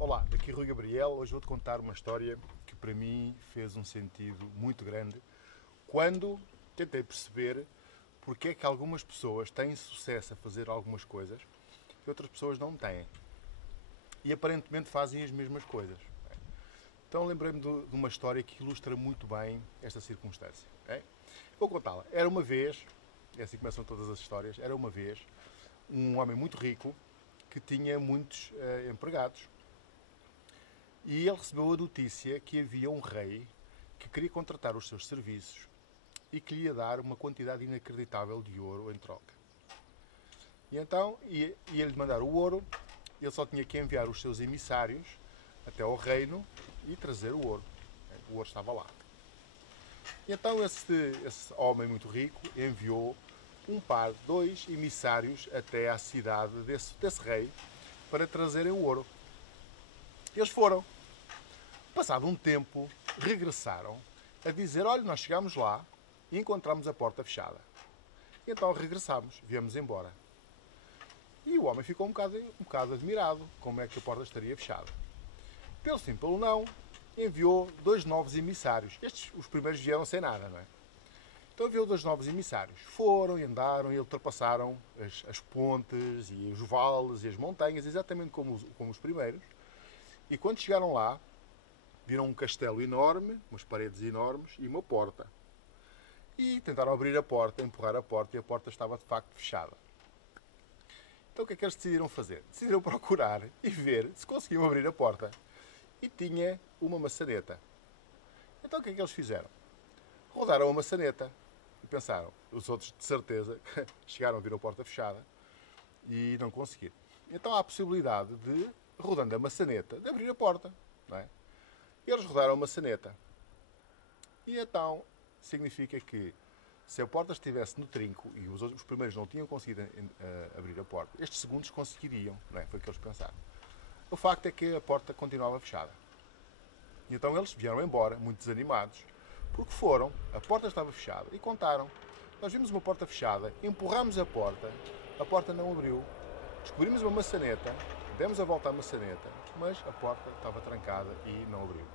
Olá, daqui Rui Gabriel. Hoje vou-te contar uma história que para mim fez um sentido muito grande quando tentei perceber porque é que algumas pessoas têm sucesso a fazer algumas coisas e outras pessoas não têm. E aparentemente fazem as mesmas coisas. Então lembrei-me de uma história que ilustra muito bem esta circunstância. Ok? Vou contá-la. Era uma vez, e assim começam todas as histórias, era uma vez um homem muito rico que tinha muitos empregados. E ele recebeu a notícia que havia um rei que queria contratar os seus serviços e que lhe ia dar uma quantidade inacreditável de ouro em troca. E então ia-lhe mandar o ouro, ele só tinha que enviar os seus emissários até ao reino e trazer o ouro. O ouro estava lá. E então esse homem muito rico enviou dois emissários até à cidade desse rei para trazerem o ouro. Eles foram. Passado um tempo, regressaram a dizer: olha, nós chegámos lá e encontramos a porta fechada. E então regressámos, viemos embora. E o homem ficou um bocado admirado, como é que a porta estaria fechada. Pelo sim, pelo não, enviou dois novos emissários. Os primeiros vieram sem nada, não é? Então enviou dois novos emissários. Foram e andaram e ultrapassaram as pontes e os vales e as montanhas, exatamente como os primeiros. E quando chegaram lá, viram um castelo enorme, umas paredes enormes e uma porta. E tentaram abrir a porta, empurrar a porta, e a porta estava de facto fechada. Então o que é que eles decidiram fazer? Decidiram procurar e ver se conseguiam abrir a porta. E tinha uma maçaneta. Então o que é que eles fizeram? Rodaram a maçaneta e pensaram, os outros de certeza, chegaram a ver a porta fechada e não conseguiram. Então há a possibilidade de, rodando a maçaneta, de abrir a porta, não é? E eles rodaram a maçaneta. E então significa que se a porta estivesse no trinco e os primeiros não tinham conseguido abrir a porta, estes segundos conseguiriam, não é? Foi o que eles pensaram. O facto é que a porta continuava fechada. E então eles vieram embora, muito desanimados, porque foram, a porta estava fechada e contaram. Nós vimos uma porta fechada, empurramos a porta não abriu, descobrimos uma maçaneta, demos a volta à maçaneta, mas a porta estava trancada e não abriu.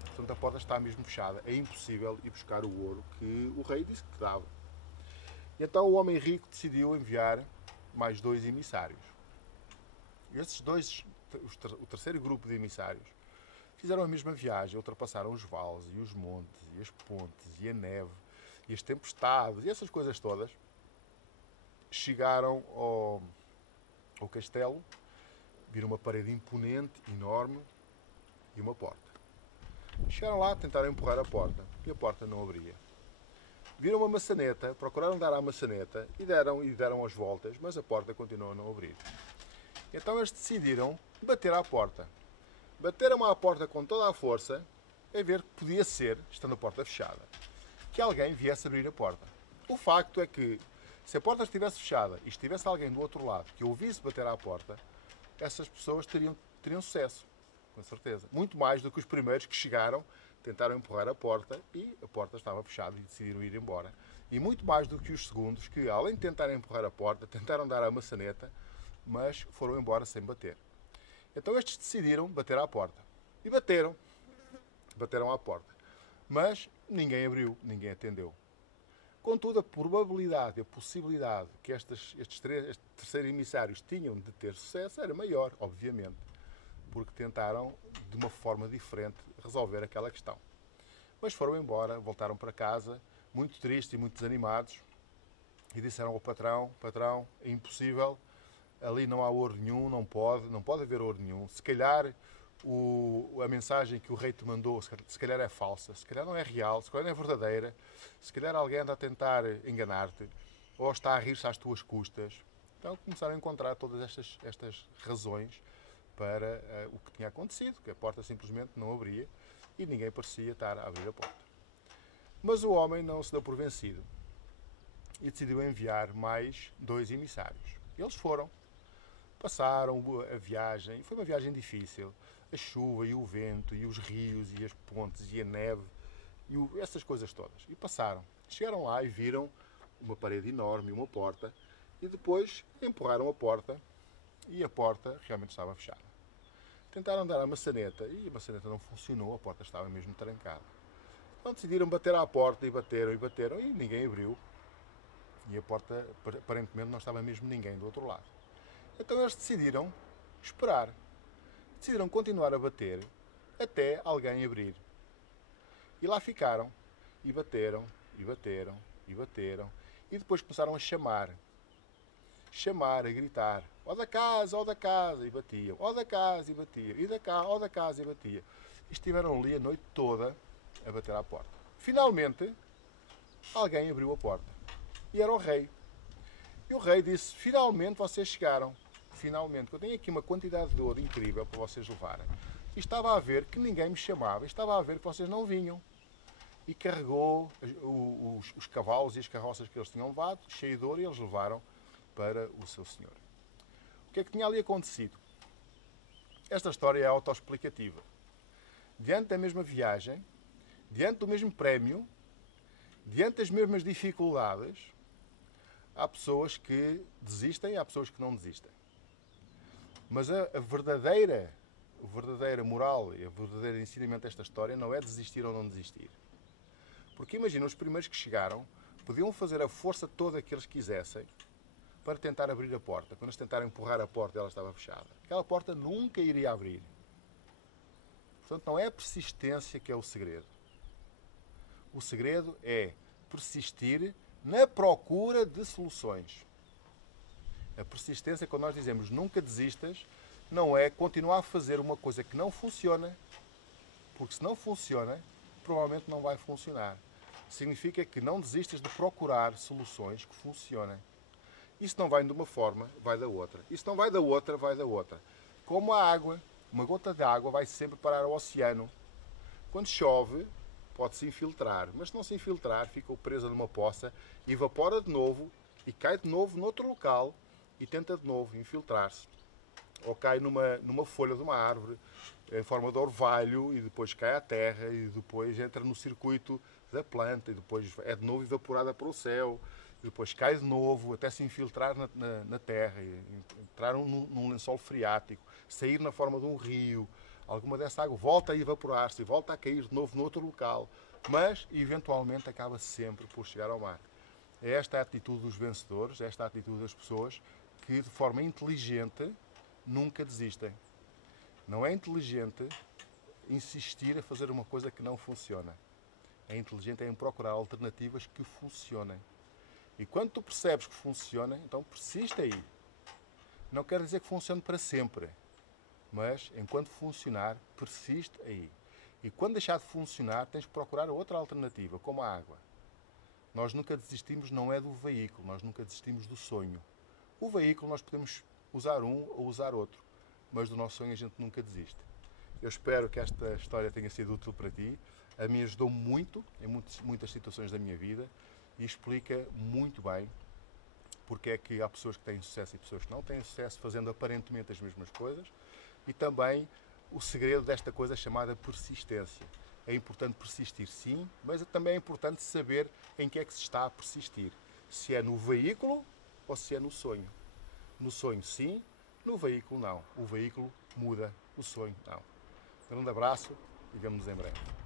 Portanto, a porta está mesmo fechada. É impossível ir buscar o ouro que o rei disse que dava. E então o homem rico decidiu enviar mais dois emissários. E esses dois, o terceiro grupo de emissários, fizeram a mesma viagem, ultrapassaram os vales e os montes e as pontes e a neve e as tempestades e essas coisas todas. Chegaram ao castelo, viram uma parede imponente, enorme e uma porta. Chegaram lá, tentaram empurrar a porta e a porta não abria. Viram uma maçaneta, procuraram dar à maçaneta e deram as voltas, mas a porta continuou a não abrir. Então eles decidiram bater à porta. Bateram à porta com toda a força, a ver que podia ser, estando a porta fechada, que alguém viesse abrir a porta. O facto é que, se a porta estivesse fechada e estivesse alguém do outro lado que ouvisse bater à porta, essas pessoas teriam sucesso. Com certeza. Muito mais do que os primeiros que chegaram, tentaram empurrar a porta e a porta estava fechada e decidiram ir embora. E muito mais do que os segundos que, além de tentarem empurrar a porta, tentaram dar a maçaneta, mas foram embora sem bater. Então estes decidiram bater à porta. E bateram. Bateram à porta. Mas ninguém abriu, ninguém atendeu. Contudo, a probabilidade, a possibilidade que estes terceiros emissários tinham de ter sucesso era maior, obviamente, porque tentaram, de uma forma diferente, resolver aquela questão. Mas foram embora, voltaram para casa, muito tristes e muito desanimados, e disseram ao patrão: patrão, é impossível, ali não há ouro nenhum, não pode haver ouro nenhum. Se calhar a mensagem que o rei te mandou, se calhar é falsa, se calhar não é real, se calhar não é verdadeira, se calhar alguém anda a tentar enganar-te, ou está a rir-se às tuas custas. Então começaram a encontrar todas estas razões para o que tinha acontecido, que a porta simplesmente não abria e ninguém parecia estar a abrir a porta. Mas o homem não se deu por vencido e decidiu enviar mais dois emissários. Eles foram, passaram a viagem, foi uma viagem difícil, a chuva e o vento e os rios e as pontes e a neve e essas coisas todas. E passaram. Chegaram lá e viram uma parede enorme, uma porta, e depois empurraram a porta e a porta realmente estava fechada. Tentaram dar a maçaneta e a maçaneta não funcionou, a porta estava mesmo trancada. Então decidiram bater à porta e bateram e ninguém abriu. E a porta, aparentemente, não estava mesmo ninguém do outro lado. Então eles decidiram esperar. Decidiram continuar a bater até alguém abrir. E lá ficaram. E bateram, e bateram, e bateram. E depois começaram a chamar. Chamar, a gritar. Ó da casa, ó da casa. E batiam. Ó da casa, e batiam. E da cá, ó da casa, e batiam. E estiveram ali a noite toda a bater à porta. Finalmente, alguém abriu a porta. E era o rei. E o rei disse, finalmente vocês chegaram. Finalmente, eu tenho aqui uma quantidade de ouro incrível para vocês levarem. E estava a ver que ninguém me chamava. E estava a ver que vocês não vinham. E carregou os cavalos e as carroças que eles tinham levado, cheio de ouro, e eles levaram para o seu senhor. O que é que tinha ali acontecido? Esta história é autoexplicativa. Diante da mesma viagem, diante do mesmo prémio, diante das mesmas dificuldades, há pessoas que desistem, há pessoas que não desistem. Mas a verdadeira moral e o verdadeiro ensinamento desta história não é desistir ou não desistir. Porque imagina, os primeiros que chegaram podiam fazer a força toda que eles quisessem para tentar abrir a porta. Quando eles tentaram empurrar a porta, ela estava fechada. Aquela porta nunca iria abrir. Portanto, não é a persistência que é o segredo. O segredo é persistir na procura de soluções. A persistência, quando nós dizemos nunca desistas, não é continuar a fazer uma coisa que não funciona, porque se não funciona, provavelmente não vai funcionar. Significa que não desistas de procurar soluções que funcionem. Isso não vai de uma forma, vai da outra. Isso não vai da outra, vai da outra. Como a água, uma gota de água vai sempre parar ao oceano. Quando chove, pode-se infiltrar, mas se não se infiltrar, fica presa numa poça, evapora de novo e cai de novo noutro local e tenta de novo infiltrar-se. Ou cai numa folha de uma árvore em forma de orvalho e depois cai à terra e depois entra no circuito da planta e depois é de novo evaporada para o céu e depois cai de novo até se infiltrar na terra, e entrar num lençol freático, sair na forma de um rio. Alguma dessa água volta a evaporar-se e volta a cair de novo noutro local, mas eventualmente acaba sempre por chegar ao mar. É esta a atitude dos vencedores, é esta a atitude das pessoas que de forma inteligente nunca desistem. Não é inteligente insistir a fazer uma coisa que não funciona. É inteligente em procurar alternativas que funcionem. E quando tu percebes que funciona, então persiste aí. Não quer dizer que funcione para sempre, mas enquanto funcionar, persiste aí. E quando deixar de funcionar, tens que procurar outra alternativa, como a água. Nós nunca desistimos, não é do veículo, nós nunca desistimos do sonho. O veículo nós podemos usar um ou usar outro, mas do nosso sonho a gente nunca desiste. Eu espero que esta história tenha sido útil para ti. A mim ajudou muito em muitas situações da minha vida e explica muito bem porque é que há pessoas que têm sucesso e pessoas que não têm sucesso fazendo aparentemente as mesmas coisas, e também o segredo desta coisa chamada persistência. É importante persistir, sim, mas também é importante saber em que é que se está a persistir. Se é no veículo ou se é no sonho. No sonho, sim, no veículo, não. O veículo muda, o sonho, não. Um grande abraço e vemo-nos em breve.